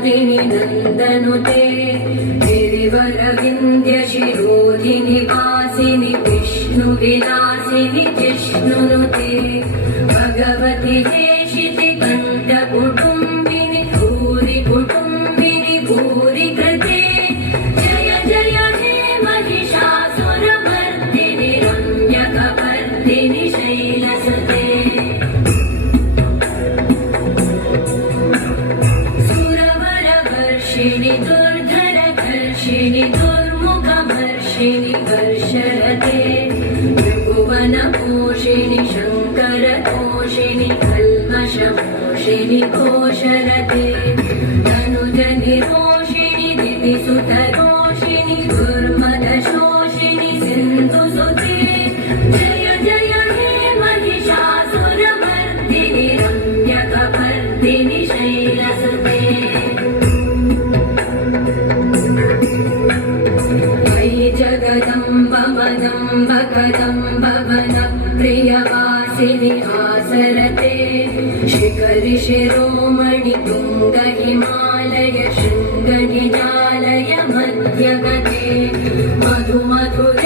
मोदिनि नन्दनुते गिरिवरविन्द्यशिरोधिनि वासिनि विष्णुविलासिनि जिष्णुनुते भगवति हेशिति कण्ठकुटुम्बिनि भूरि कुटुम्बिनि भूरि कृते जय जय हे महिषासुरमर्दिनि रम्यकपर्दिनि शैलसुते सुरवरवर्षिणि दुर्धरघर्षिणि दुर्मुखमर्षिणि वर्षरते त्रिभुवनपोषिणि शङ्करतोषिणि कल्मषमोषिणि घोषरते तनुजनिरोषिणि दितिसुतरोषिणि दुर्मदशोषिणि सिन्धुसुते जय जय हे महिषासुरमर्दिनि रम्यकपर्दिनि शैलसुते मयि जगदम्ब वदम्ब कदम्ब वन प्रियवासिनि आसरते शिखरि शिरोमणि तुङ्ग हिमालय शृङ्गनिजालय मध्यगते मधु मधुर